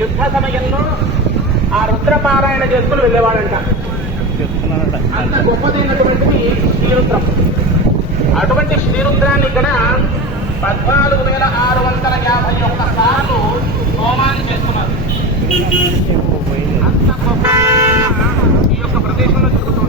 యుద్ధ సమయంలో ఆ రుద్రపారాయణ చేసుకుని వెళ్ళేవాడంట. అంత గొప్పదైనటువంటిది శ్రీరుద్రం. అటువంటి శ్రీరుద్రాన్ని ఇక్కడ పద్నాలుగు వేల ఆరు వందల యాభై ఒక్క సార్లు హోమాన్ని చేస్తున్నారు. అంత గొప్ప ఈ యొక్క ప్రదేశంలో జరుగుతుంది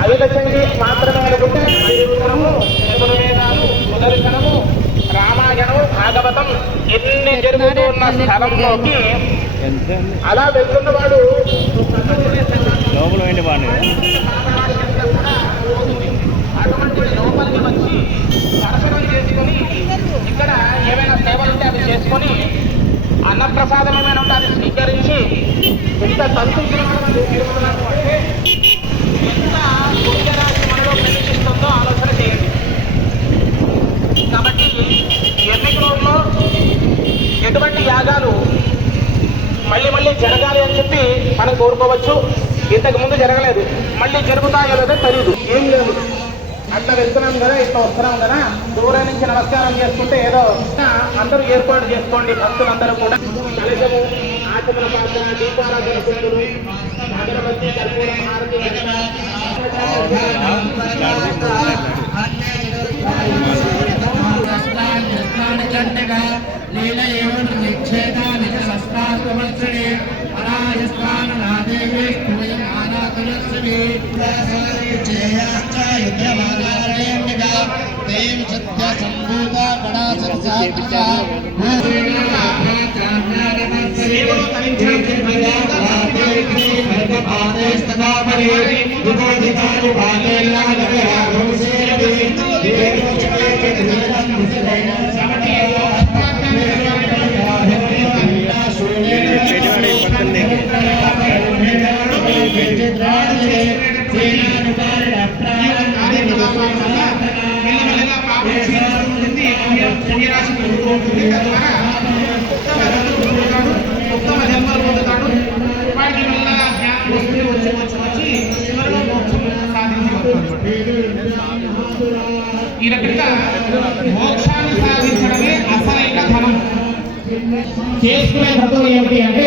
అవిలచండి మాత్రమే అనుకుంటే ఆయుర్వేదము వేదాలు సుదర్శనము రామాయణము భాగవతం ఎన్ని జరుగుతూ ఉన్న స్థలంలోకి అలా వెళ్తున్నవాడు లోపల వెండి బాగుంది అటువంటి లోపలికి వచ్చి దర్శనం చేసుకొని ఇక్కడ ఏమైనా సేవలు ఉంటే అవి చేసుకొని అన్నప్రసాదం ఏమైనా ఉంటే అది స్వీకరించి ఎంత సంతృప్తికరమైన కోరుకోవచ్చు. ఇంతకు ముందు జరగలేదు. మళ్ళీ జరుగుతాయో లేదో తెలియదు ఏం లేదు. అట్లా వెళ్తున్నాం కదా ఇట్లా వస్తున్నాం కదా. దూరం నుంచి నమస్కారం చేసుకుంటే ఏదో అందరూ ఏర్పాటు చేసుకోండి భక్తులందరూ కూడా. కలశము ఆచమన పాత్ర దీపారాధన కుందులు అగరబత్తి కర్పూరం హారతి परायस्वाननादेवे स्तूयम् आनातुलस्वी चेयाश्चयुध्यमानारण्यगा तेन सत्य सम्भूता गणा सत्सात्मका भूतेनाभाचार्यारतस्यैव कलिञ्चाचिभजाभाते भजभाते सदा परे विबोधितानि भागे పుణ్యరాశి పెరుగుతుంది తద్వారా ఉత్తమ జన్మలు పొందుతాడు ఉత్తమ జన్మలు పొందుతాడు. వాటి వల్ల జ్ఞానం వస్తుంది వచ్చి వచ్చి వచ్చి చివరిలో మోక్షం సాధించగలుగుతాడు ఈ రకంగా మోక్షాన్ని సాధించడమే అసలైన ధనం చేసుకునే వ్రతం ఏమిటి అంటే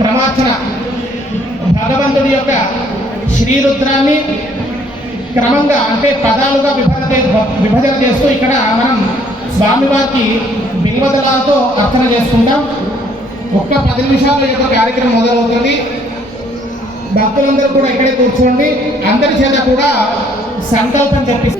ప్రమాచన భగవంతుడి యొక్క శ్రీరుద్రాన్ని క్రమంగా అంటే పదాలుగా విభజన విభజన చేస్తూ ఇక్కడ మనం స్వామివారికి బిల్వదలాలతో అర్చన చేసుకుందాం. ఒక్క పది నిమిషాల యొక్క కార్యక్రమం మొదలవుతుంది. భక్తులందరూ కూడా ఇక్కడే కూర్చోండి. అందరి చేత కూడా సంకల్పం చెప్పి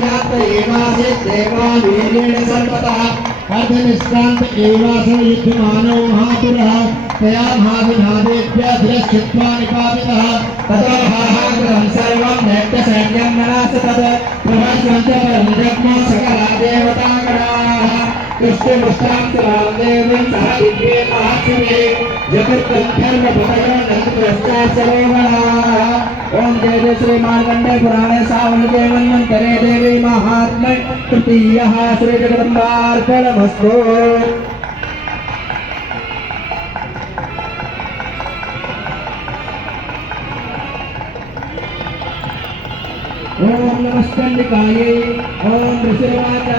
अर्धनिष्क्रान्त एवासे देवावीर्येण सर्वतः। अर्धनिष्क्रान्त एवासो युद्धमानो महापुरः तया महाविनादेभ्य धिरश्चित्वा निपातितः। ततो हाहाग्रहं सर्वं नैत्यसैन्यं विनाश तद प्रभस्वन्त परञ्जग्मो सकला देवतागणाः इसके मुस्कान के बारे में कहा दिव्य में जगतकंठर्व भगवानंद प्रस्ताव चलेगा ओम जय जय श्री मार्कंडे पुराणे सावन के देवन करे देवी महात्मा तृतीय श्री जगदम्बार जगदम्बार्पणमस्तु ओम नमस्कार निकाये ओम ऋषिवाचा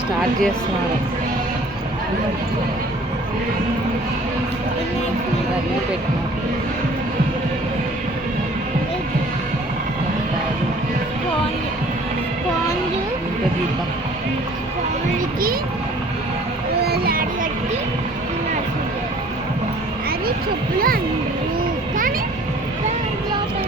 స్టార్ట్ చేస్తున్నారు ఇవన్నీ పెట్టినారు స్పాంజు ఇంకా దీపం స్పాంజ్కి కట్టి ఉన్నారు అది చెప్పులు అందరూ. కానీ లోపల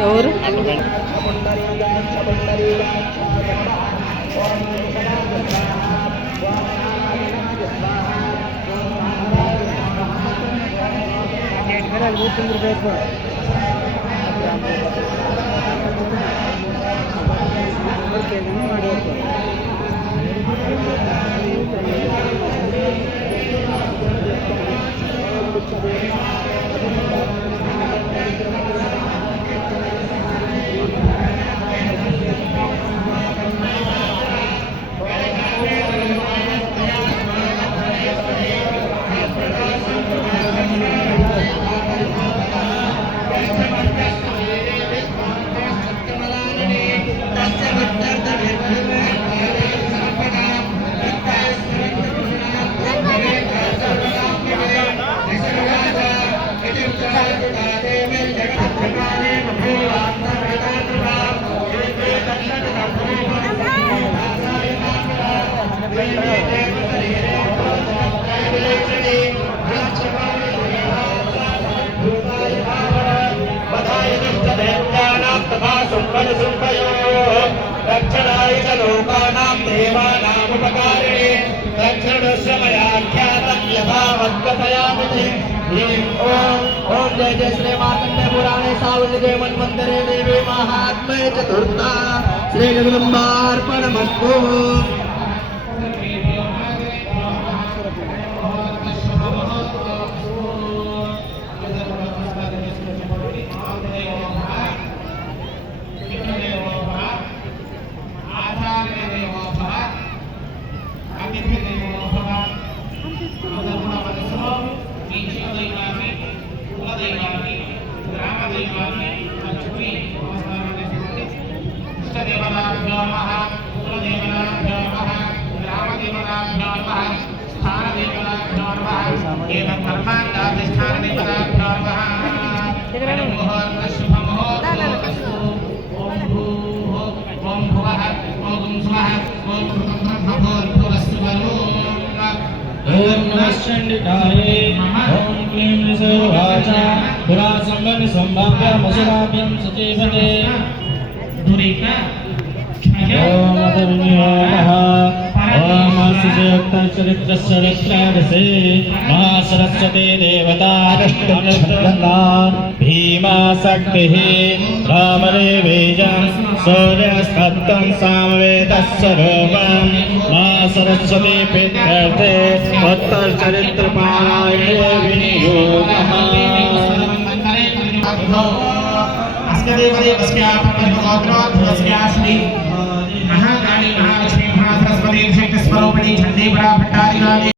గురవే నమః शुम्भदशुम्भयो दक्षिणाय च लोकानां देवानामुपकारिणे दक्षिणस्य मया ख्यातं यथा वद्गतयामि ॐ जय जय श्री मार्कण्डे पुराणे सावल्ये मन्मन्दिरे देवे महात्मये चतुर्था श्रीजगदम्बार्पणमस्तु नमः। कुलदेवताभ्यो नमः ग्रामदेवताभ्यो नमः स्थानदेवताभ्यो नमः एवं कर्मान्ताधिष्ठानदेवताभ्यो नमः ओम नमः चंडिकाये ओम क्लीं निसर्वाचा दुरासंगन संभाव्य मुसराभ्यं सजीवते दुरीका। ॐ अभिन्याः ॐ श्रीकृष्णरत्नादसे मा सरस्वती देवतारष्टमृष्टन्ना भीमाशक्तिः रामदेवीजं सूर्यस्पत्तं सामवेदस्वरूपं मा सरस्वती पित्यर्थे उत्तरचरित्रपारायण विनियोगः सरस्वती शक्ति स्वरूपिणी झंडी बड़ा भट्टारी